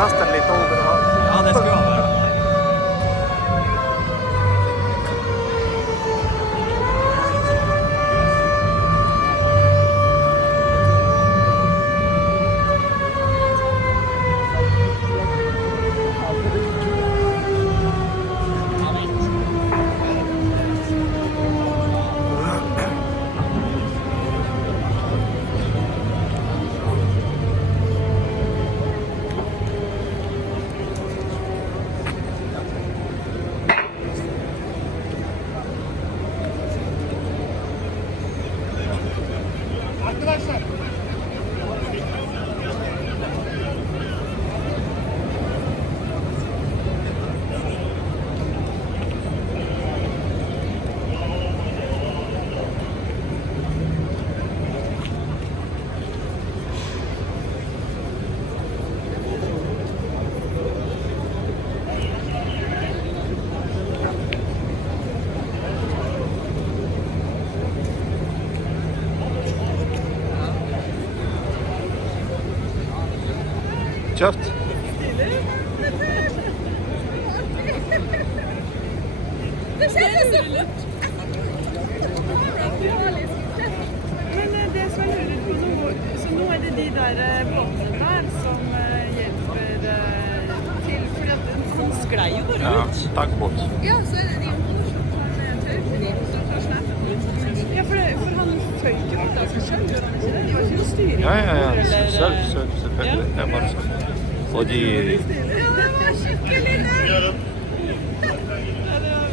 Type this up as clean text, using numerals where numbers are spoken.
rasten litt obehag. Ja, det skulle han være. Arkadaşlar. Tøft. Det kändes så fort. Men det som jeg lurer på nå, så nå er det de der båtene der som hjelper til, fordi at han sklei jo bare Ja, ut. taggbåt. Ja, så är det din tøyfri som tar snappen. Ja, for han føyk jo ut av seg selv, gjør han ikke det? Det var ikke noe styring. Ja, ja, ja. Eller- Selvfølgelig. Det er bare sånn. Og de Ja, det var skikkelig. Ja, det var